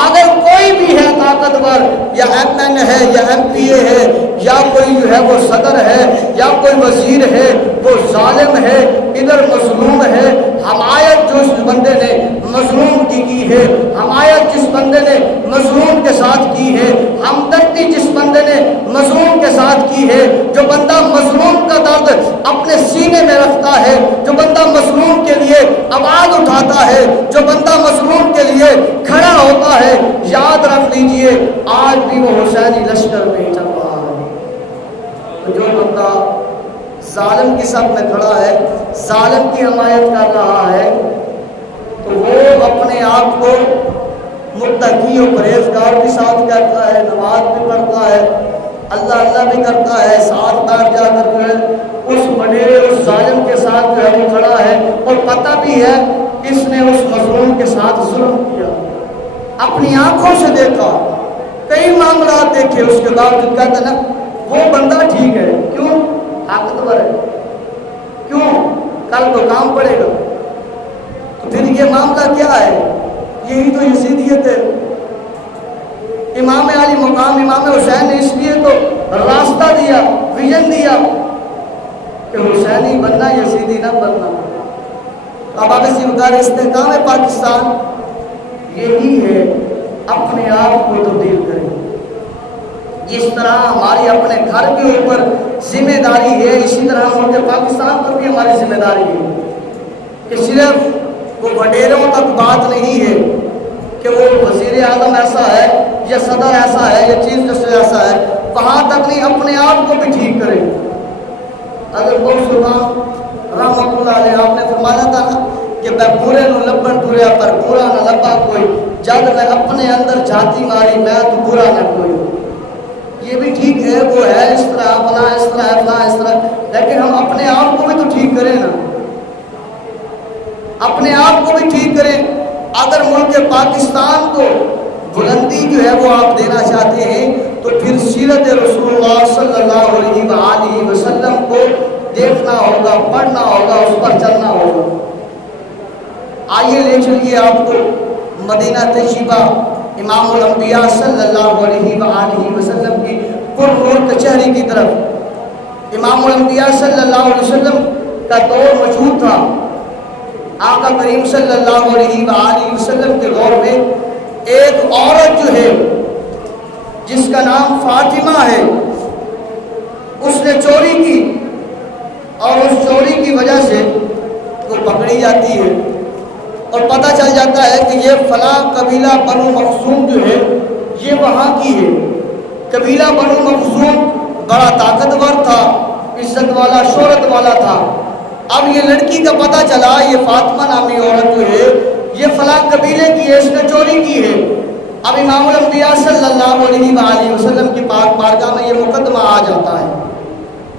آگے کوئی بھی ہے طاقتور، یا ایم این ہے یا ایم پی اے ہے یا کوئی جو ہے وہ صدر ہے یا کوئی وزیر ہے، وہ ظالم ہے، ادھر مظلوم ہے۔ حمایت جو اس بندے نے مظلوم کی ہے، حمایت جس بندے نے مظلوم کے ساتھ کی ہے، ہمدردی جس بندے نے مظلوم کے ساتھ کی ہے، جو بندہ مظلوم کا درد اپنے سینے میں رکھتا ہے، جو بندہ مظلوم کے لیے آواز اٹھاتا ہے، جو بندہ مظلوم کے لیے کھڑا ہوتا ہے، یاد رکھ لیجئے آج بھی وہ حسینی لشکر میں چل رہا ہے۔ جو بندہ ظالم کی صف میں کھڑا ہے، ظالم کی حمایت کر رہا ہے، تو وہ اپنے آپ کو متقی و پرہیزگار بھی ساتھ کہتا ہے، نماز بھی پڑھتا ہے، اللہ اللہ بھی کرتا ہے، ساتھ بیٹھ جا کر جو ہے اس بڑے اس ظالم کے ساتھ جو ہے وہ کھڑا ہے، اور پتہ بھی ہے اس نے اس مظلوم کے ساتھ ظلم کیا، اپنی آنکھوں سے دیکھا، کئی معاملات دیکھے، اس کے باوجود کہتا ہے نا وہ بندہ ٹھیک ہے، کیوں؟ طاقتور ہے، کیوں؟ کل کو کام پڑے گا۔ تو پھر یہ معاملہ کیا ہے؟ یہی تو یزیدیت ہے۔ امام علی مقام امام حسین نے اس لیے تو راستہ دیا، ویژن دیا کہ حسینی بننا، یزیدی نہ بننا۔ اب آپ اسی وقت استحکام پاکستان یہی ہے، اپنے آپ کو تبدیل کریں۔ جس طرح ہماری اپنے گھر کے اوپر ذمہ داری ہے، اسی طرح ملک پاکستان پر بھی ہماری ذمہ داری ہے کہ صرف وہ وڈیروں تک بات نہیں ہے کہ وہ وزیر اعظم ایسا ہے یا صدر ایسا ہے یا چیف جسٹس ایسا ہے، وہاں تک نہیں، اپنے آپ کو بھی ٹھیک کریں۔ حضرت غوث سلطان رحمۃ اللہ علیہ آپ نے فرمایا تھا نا کہ میں برے نو لبن ٹریا پر برا نہ لبا کوئی، جب میں اپنے اندر جھاتی ماری میں تو برا نہ کوئی۔ یہ بھی ٹھیک ہے، وہ ہے اس طرح، فلاں اس طرح ہے، فلاں اس طرح، لیکن ہم اپنے آپ کو بھی تو ٹھیک کریں نا، اپنے آپ کو بھی ٹھیک کریں۔ اگر ملک پاکستان کو بلندی جو ہے وہ آپ دینا چاہتے ہیں تو پھر سیرت رسول اللہ صلی اللہ علیہ وآلہ وسلم کو دیکھنا ہوگا، پڑھنا ہوگا، اس پر چلنا ہوگا۔ آئیے لے چلیے آپ کو مدینہ طیبہ، امام الانبیاء صلی اللہ علیہ وآلہ وسلم کی پرنور کچہری کی طرف۔ امام الانبیاء صلی اللہ علیہ وسلم کا دور موجود تھا، آقا کریم صلی اللہ علیہ وآلہ وسلم کے دور میں ایک عورت جو ہے جس کا نام فاطمہ ہے، اس نے چوری کی، اور اس چوری کی وجہ سے وہ پکڑی جاتی ہے، اور پتہ چل جاتا ہے کہ یہ فلاں قبیلہ بنو مخزوم جو ہے یہ وہاں کی ہے۔ قبیلہ بنو مخزوم بڑا طاقتور تھا، عزت والا، شہرت والا تھا۔ اب یہ لڑکی کا پتہ چلا یہ فاطمہ نامی عورت جو ہے یہ فلاں قبیلے کی ہے، اس نے چوری کی ہے۔ اب امام الانبیاء صلی اللہ علیہ وآلہ وسلم کی پاک بارگاہ میں یہ مقدمہ آ جاتا ہے۔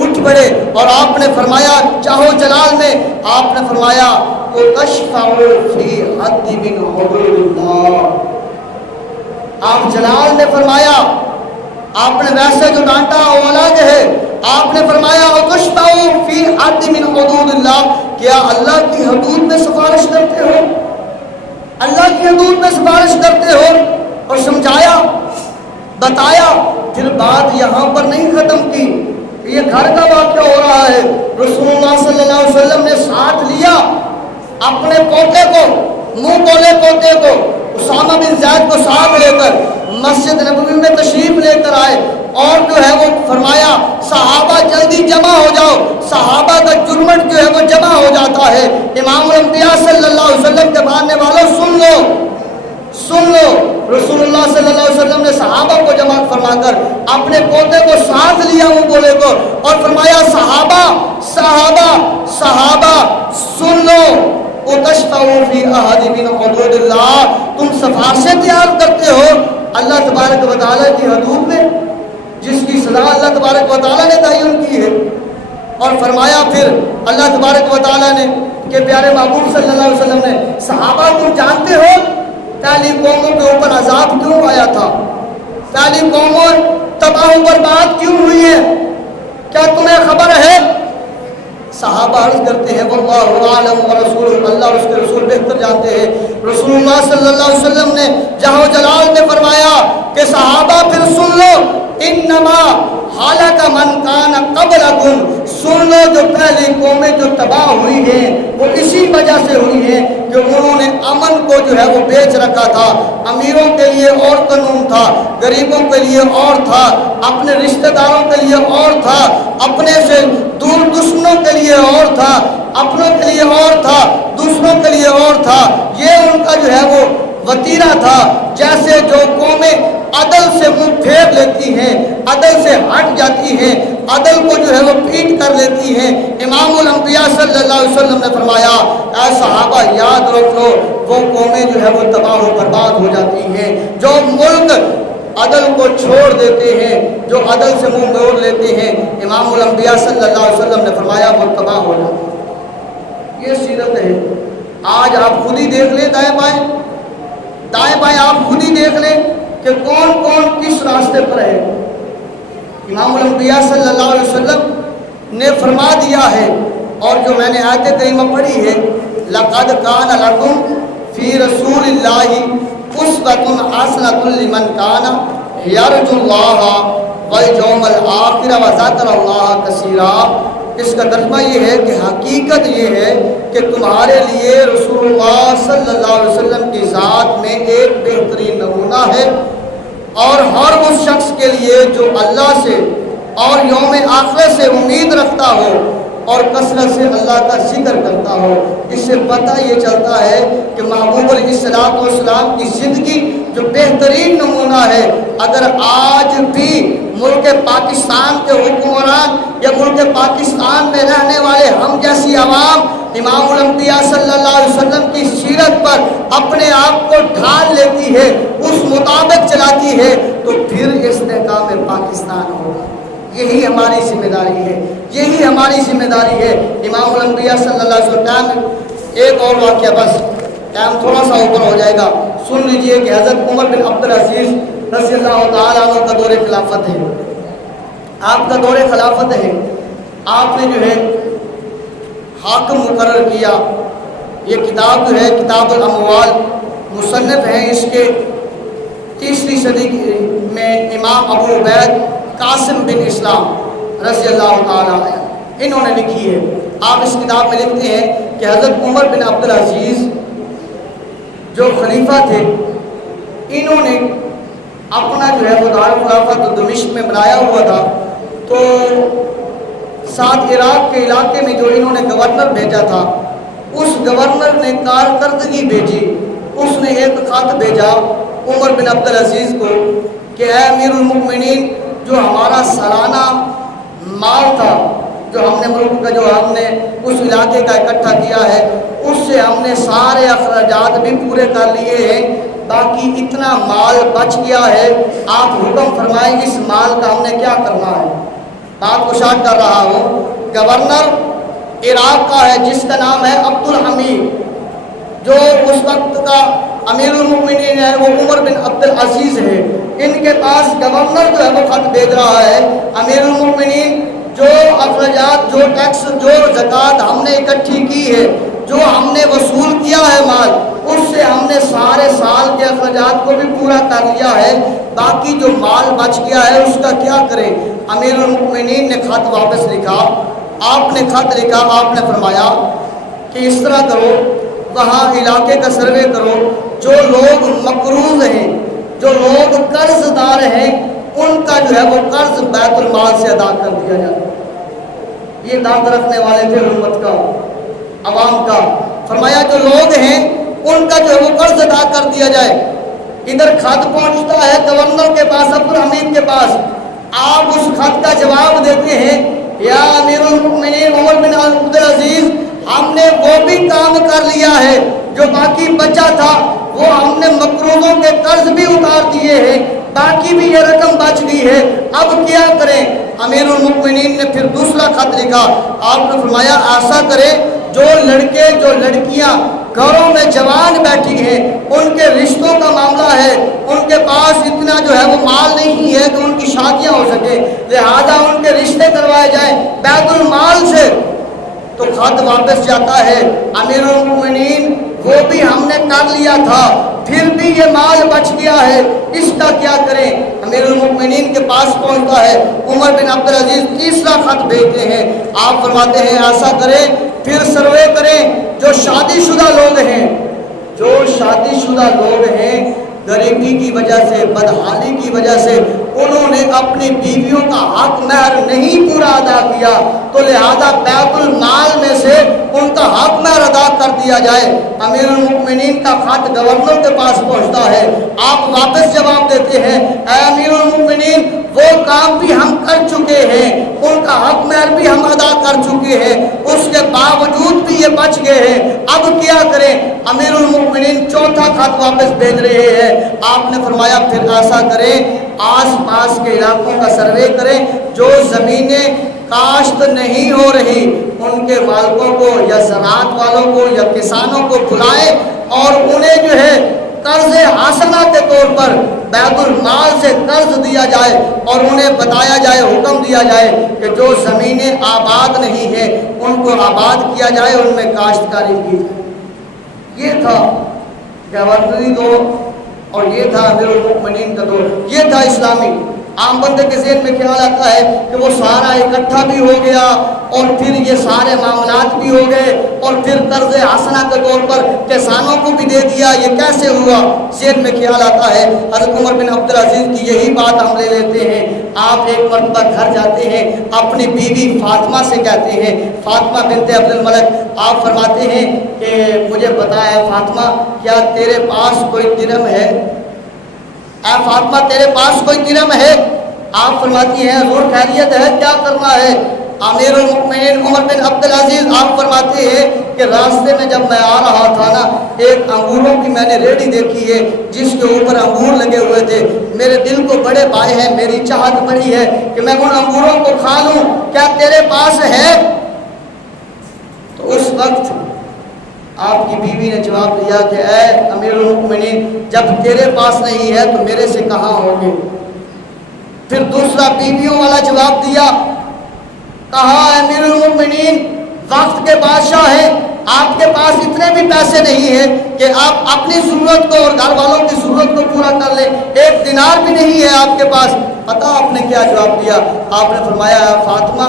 اٹھ پڑے اور آپ نے فرمایا چاہو جلال میں آپ نے فرمایا تشفع فی حد من حدود اللہ. آپ جلال نے فرمایا, آپ نے ویسے جو ڈانٹا وہ الگ ہے, آپ نے فرمایا تشفع فی حد من حدود اللہ, کیا اللہ کی حدود میں سفارش کرتے ہو, اللہ کی حدود میں سفارش کرتے ہو. اور سمجھایا, بتایا. پھر بات یہاں پر نہیں ختم کی, یہ گھر کا واقعہ ہو رہا ہے. رسول اللہ صلی اللہ علیہ وسلم نے ساتھ لیا اپنے پوتے کو, منہ بولے پوتے کو, اسامہ بن زید کو ساتھ لے کر مسجد نبوی میں تشریف لے کر آئے, اور جو ہے وہ فرمایا صحابہ جلدی جمع ہو جاؤ. صحابہ کا جرمٹ جو ہے وہ جمع ہو جاتا ہے. امام الانبیاء صلی اللہ علیہ وسلم کے ماننے والوں سن لو, سن لو. رسول اللہ صلی اللہ علیہ وسلم نے صحابہ کو جمع فرما کر اپنے پوتے کو ساتھ لیا منہ بولے کو, اور فرمایا صحابہ صحابہ صحابہ سن لو, تشفعوا فی احد من حدود اللہ, تم سفارشیں تیار کرتے ہو اللہ تبارک و تعالیٰ کی حدود میں جس کی سزا اللہ تبارک و تعالیٰ نے تعین کی ہے. اور فرمایا پھر اللہ تبارک و تعالیٰ نے کہ پیارے محبوب صلی اللہ علیہ وسلم نے صحابہ تم جانتے ہو پہلی قوموں کے اوپر عذاب کیوں آیا تھا, پہلی قوموں تباہ و برباد کیوں ہوئی ہے, کیا تمہیں خبر ہے؟ صحابہ عرض کرتے ہیں واللہ اعلم ورسول, اللہ اور اس کے رسول بہتر جانتے ہیں. رسول اللہ صلی اللہ علیہ وسلم نے جہو جلال نے فرمایا کہ صحابہ پھر سن لو, انما حالک من کان قبلکم, سن لو جو پہلی قومیں جو تباہ ہوئی ہیں وہ اسی وجہ سے ہوئی ہیں کہ انہوں نے امن کو جو ہے وہ بیچ رکھا تھا. امیروں کے لیے اور قانون تھا, غریبوں کے لیے اور تھا, اپنے رشتہ داروں کے لیے اور تھا, اپنے سے دور دشمنوں کے لیے اور تھا, اپنوں کے لیے اور تھا, دوسروں کے لیے اور تھا. یہ ان کا جو ہے وہ وتیرہ تھا. جیسے جو قومیں عدل سے منہ پھیر لیتی ہیں, عدل سے ہٹ جاتی ہیں, عدل کو جو ہے وہ پیٹ کر لیتی ہیں, امام الانبیاء صلی اللہ علیہ وسلم نے فرمایا اے صحابہ یاد رکھ لو وہ قومیں جو ہے وہ تباہ و برباد ہو جاتی ہیں جو ملک عدل کو چھوڑ دیتے ہیں, جو عدل سے منہ موڑ لیتے ہیں. امام الانبیاء صلی اللہ علیہ وسلم نے فرمایا وہ تباہ ہو جاتے ہیں. یہ سیرت ہے. آج آپ خود ہی دیکھ لیں دائیں بائیں, دائیں بائیں آپ خود ہی دیکھ لیں کہ کون کون کس راستے پر ہے. امام الانبیاء صلی اللہ علیہ وسلم نے فرما دیا ہے, اور جو میں نے آیت کریمہ پڑھی ہے لقد کان لکم فی رسول اللہ اسوۃ حسنۃ لمن کان یرجو اللہ والیوم الآخر وذکر اللہ کثیرا. اس کا ترجمہ یہ ہے کہ حقیقت یہ ہے کہ تمہارے لیے رسول اللہ صلی اللہ علیہ وسلم کی ذات میں ایک بہترین نمونہ ہے, اور ہر اس شخص کے لیے جو اللہ سے اور یوم آخرت سے امید رکھتا ہو اور کثرت سے اللہ کا ذکر کرتا ہو. اس سے پتہ یہ چلتا ہے کہ محبوب علیہ الصلوۃ والسلام کی زندگی جو بہترین نمونہ ہے. اگر آج بھی ملک پاکستان کے حکمران یا ملک پاکستان میں رہنے والے ہم جیسی عوام امام الانبیاء صلی اللہ علیہ وسلم کی سیرت پر اپنے آپ کو ڈھال لیتی ہے, اس مطابق چلاتی ہے, تو پھر استحکام پاکستان ہوگا. یہی ہماری ذمہ داری ہے, یہی ہماری ذمہ داری ہے. امام الانبیاء صلی اللہ علیہ وسلم. ایک اور واقعہ, بس ٹائم تھوڑا سا اوپر ہو جائے گا, سن لیجئے کہ حضرت عمر بن عبدالعزیز رضی اللہ تعالیٰ عنہ کا دور خلافت ہے. آپ کا دور خلافت ہے, آپ نے جو ہے حاکم مقرر کیا. یہ کتاب جو ہے کتاب الاموال مصنف ہیں اس کے 3ری صدی میں امام ابو عبید قاسم بن اسلام رضی اللہ تعالیٰ عنہ انہوں نے لکھی ہے. آپ اس کتاب میں لکھتے ہیں کہ حضرت عمر بن عبدالعزیز جو خلیفہ تھے انہوں نے اپنا جو ہے وہ دارالخلافت دمشق میں بنایا ہوا تھا, تو ساتھ عراق کے علاقے میں جو انہوں نے گورنر بھیجا تھا اس گورنر نے کارکردگی بھیجی. اس نے ایک خط بھیجا عمر بن عبدالعزیز کو کہ اے امیر المؤمنین, جو ہمارا سالانہ مال تھا جو ہم نے ملک کا جو ہم نے اس علاقے کا اکٹھا کیا ہے اس سے ہم نے سارے اخراجات بھی پورے کر لیے ہیں, باقی اتنا مال بچ گیا ہے, آپ حکم فرمائیں اس مال کا ہم نے کیا کرنا ہے. بات کو شارٹ کر رہا ہوں. گورنر عراق کا ہے جس کا نام ہے عبدالحمید, جو اس وقت کا امیر المؤمنین ہے وہ عمر بن عبدالعزیز ہے. ان کے پاس گورنر جو ہے وہ خط بھیج رہا ہے, امیر المؤمنین جو اخراجات, جو ٹیکس, جو زکوٰۃ ہم نے اکٹھی کی ہے, جو ہم نے وصول کیا ہے مال, اس سے ہم نے سارے سال کے اخراجات کو بھی پورا کر لیا ہے, باقی جو مال بچ گیا ہے اس کا کیا کریں. امیر المؤمنین نے خط واپس لکھا, آپ نے خط لکھا, آپ نے فرمایا کہ اس طرح کرو, وہاں علاقے کا سروے کرو, جو لوگ مقروض ہیں, جو لوگ قرض دار ہیں, ان کا جو ہے وہ قرض بیت المال سے ادا کر دیا جائے. یہ داد رکھنے والے تھے امت کا, عوام کا. فرمایا جو لوگ ہیں ان کا جو ہے وہ قرض ادا کر دیا جائے. ادھر خط پہنچتا ہے گورنر کے پاس, عبدالحمید کے پاس. آپ اس خط کا جواب دیتے ہیں, یا امیر المؤمنین عمر بن عبدالعزیز, ہم نے وہ بھی کام کر لیا ہے جو باقی بچا تھا, وہ ہم نے مقروضوں کے قرض بھی اتار دیے ہیں, باقی بھی یہ رقم بچ گئی ہے, اب کیا کریں. امیر المؤمنین نے پھر دوسرا خط لکھا, آپ نے فرمایا ایسا کریں, جو لڑکے, جو لڑکیاں گھروں میں جوان بیٹھی ہیں, ان کے رشتوں کا معاملہ ہے, ان کے پاس اتنا جو ہے وہ مال نہیں ہے کہ ان کی شادیاں ہو سکے, لہذا ان کے رشتے کروائے جائیں بیت المال سے. تو خط واپس جاتا ہے, امیر المؤمنین وہ بھی ہم نے کر لیا تھا, پھر بھی یہ مال بچ گیا ہے, اس کا کیا کریں. امیر المؤمنین کے پاس پہنچتا ہے, عمر بن عبدالعزیز تیسرا خط بھیجتے ہیں. آپ فرماتے ہیں ایسا کریں, پھر سروے کریں, جو شادی شدہ لوگ ہیں, جو شادی شدہ لوگ ہیں, غریبی کی وجہ سے, بدحالی کی وجہ سے انہوں نے اپنی بیویوں کا حق مہر نہیں پورا ادا کیا, تو لہذا بیت المال میں سے ان کا حق مہر ادا کر دیا جائے. امیر المؤمنین کا خط گورنر کے پاس پہنچتا ہے. آپ واپس جواب دیتے ہیں, اے امیر المؤمنین, وہ کام بھی ہم کر چکے ہیں, ان کا حق مہر بھی ہم ادا کر چکے ہیں, اس کے باوجود بھی یہ بچ گئے ہیں, اب کیا کریں. امیر المؤمنین چوتھا خط واپس بھیج رہے ہیں. آپ نے فرمایا پھر ایسا کریں, آس پاس کے علاقوں کا سروے کریں, جو زمینیں کاشت نہیں ہو رہی ان کے مالکوں کو یا زراعت والوں کو یا کسانوں کو بلائیں, اور انہیں جو ہے قرض حاصلہ کے طور پر بیت المال سے قرض دیا جائے, اور انہیں بتایا جائے, حکم دیا جائے کہ جو زمینیں آباد نہیں ہیں ان کو آباد کیا جائے, ان میں کاشتکاری کی جائے. یہ تھا گورنری دور, اور یہ تھا امیر المؤمنین کا دور, یہ تھا اسلامی. عام بندے کے ذہن میں خیال آتا ہے کہ وہ سارا اکٹھا بھی ہو گیا, اور پھر یہ سارے معاملات بھی ہو گئے, اور پھر قرض حسنہ کے طور پر کسانوں کو بھی دے دیا, یہ کیسے ہوا. ذہن میں خیال آتا ہے. حضرت عمر بن عبدالعزیز کی یہی بات ہم لے لیتے ہیں. آپ ایک مرتبہ گھر جاتے ہیں, اپنی بیوی فاطمہ سے کہتے ہیں, فاطمہ بنت عبد الملک, آپ فرماتے ہیں کہ مجھے بتایا فاطمہ, کیا تیرے پاس کوئی درم ہے؟ اے فاطمہ تیرے پاس کوئی درم ہے؟ آپ فرماتی ہیں حضور خیریت ہے, کیا کرنا ہے؟ امیر المؤمنین عمر بن عبدالعزیز آپ فرماتے ہیں کہ راستے میں جب میں آ رہا تھا نا, ایک انگوروں کی میں نے ریڑھی دیکھی ہے جس کے اوپر انگور لگے ہوئے تھے, میرے دل کو بڑے پائے ہیں, میری چاہت بڑی ہے کہ میں ان انگوروں کو کھا لوں, کیا تیرے پاس ہے؟ تو اس وقت آپ کی بیوی نے جواب دیا کہ اے امیر المؤمنین, جب تیرے پاس نہیں ہے تو میرے سے کہاں ہوں گے. پھر دوسرا بیویوں والا جواب دیا, کہا امیر المؤمنین وقت کے بادشاہ ہیں, آپ کے پاس اتنے بھی پیسے نہیں ہیں کہ آپ اپنی ضرورت کو اور گھر والوں کی ضرورت کو پورا کر لیں, ایک دینار بھی نہیں ہے آپ کے پاس. پتہ آپ نے کیا جواب دیا؟ آپ نے فرمایا فاطمہ,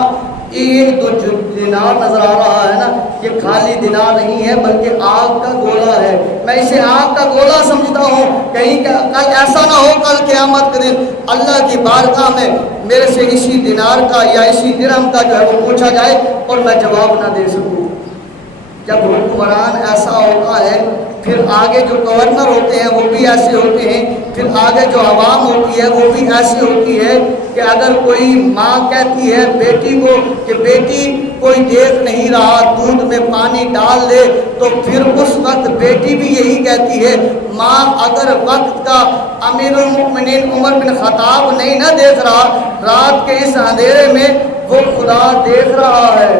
یہ تو جو دینار نظر آ رہا ہے نا, یہ خالی دینار نہیں ہے بلکہ آگ کا گولا ہے. میں اسے آگ کا گولا سمجھتا ہوں, کہیں کل ایسا نہ ہو کل قیامت کے دن اللہ کی بارگاہ میں میرے سے اسی دینار کا یا اسی درہم کا جو ہے وہ پوچھا جائے اور میں جواب نہ دے سکوں. جب حکمران ایسا ہوتا ہے پھر آگے جو گورنر ہوتے ہیں وہ بھی ایسے ہوتے ہیں، پھر آگے جو عوام ہوتی ہے وہ بھی ایسی ہوتی ہے کہ اگر کوئی ماں کہتی ہے بیٹی کو کہ بیٹی کوئی دیکھ نہیں رہا دودھ میں پانی ڈال دے، تو پھر اس وقت بیٹی بھی یہی کہتی ہے ماں اگر وقت کا امیر المؤمنین عمر بن خطاب نہیں نہ دیکھ رہا رات کے اس اندھیرے میں، وہ خدا دیکھ رہا ہے،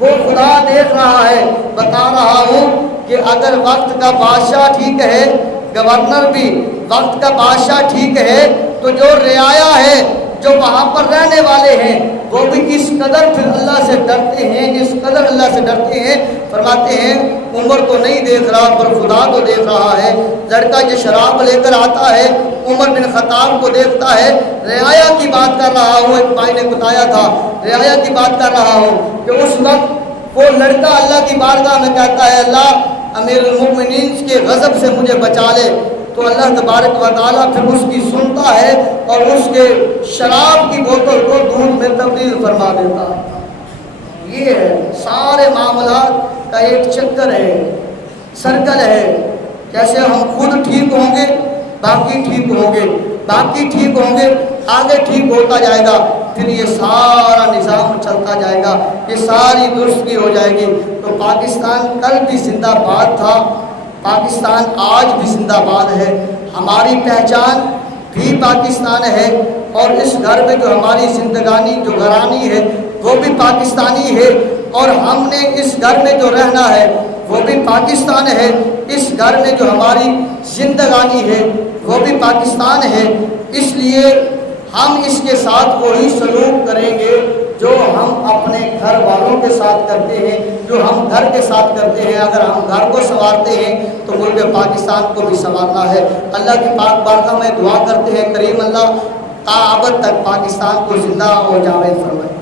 وہ خدا دیکھ رہا ہے۔ بتا رہا ہوں کہ اگر وقت کا بادشاہ ٹھیک ہے، گورنر بھی وقت کا بادشاہ ٹھیک ہے، تو جو رعایا ہے، جو وہاں پر رہنے والے ہیں، وہ بھی اس قدر پھر اللہ سے ڈرتے ہیں، اس قدر اللہ سے ڈرتے ہیں۔ فرماتے ہیں عمر تو نہیں دیکھ رہا پر خدا تو دیکھ رہا ہے۔ لڑکا جو شراب لے کر آتا ہے عمر بن خطاب کو دیکھتا ہے۔ رعایا کی بات کر رہا ہوں، ایک بھائی نے بتایا تھا، رعایا کی بات کر رہا ہوں کہ اس وقت وہ لڑکا اللہ کی بارگاہ میں کہتا ہے اللہ امیر المؤمنین کے غضب سے مجھے بچا لے، تو اللہ تبارک و تعالیٰ پھر اس کی سنتا ہے اور اس کے شراب کی بوتل کو دودھ میں تبدیل فرما دیتا ہے۔ یہ ہے سارے معاملات کا ایک چکر ہے، سرکل ہے۔ کیسے ہم خود ٹھیک ہوں گے باقی ٹھیک ہوں گے، باقی ٹھیک ہوں گے آگے ٹھیک ہوتا جائے گا، پھر یہ سارا نظام چلتا جائے گا، یہ ساری درستگی ہو جائے گی۔ تو پاکستان کل بھی زندہ باد تھا، پاکستان آج بھی زندہ باد ہے، ہماری پہچان بھی پاکستان ہے، اور اس گھر میں جو ہماری زندگانی جو گھرانی ہے وہ بھی پاکستانی ہے، اور ہم نے اس گھر میں جو رہنا ہے وہ بھی پاکستان ہے، اس گھر میں جو ہماری زندگانی ہے وہ بھی پاکستان ہے۔ اس لیے ہم اس کے ساتھ وہی سلوک کریں گے جو ہم اپنے گھر والوں کے ساتھ کرتے ہیں، جو ہم گھر کے ساتھ کرتے ہیں۔ اگر ہم گھر کو سنوارتے ہیں تو ملک پاکستان کو بھی سنوارنا ہے۔ اللہ کی پاک بارگاہ میں دعا کرتے ہیں کریم اللہ تا ابد تک پاکستان کو زندہ اور جاوید فرمائے۔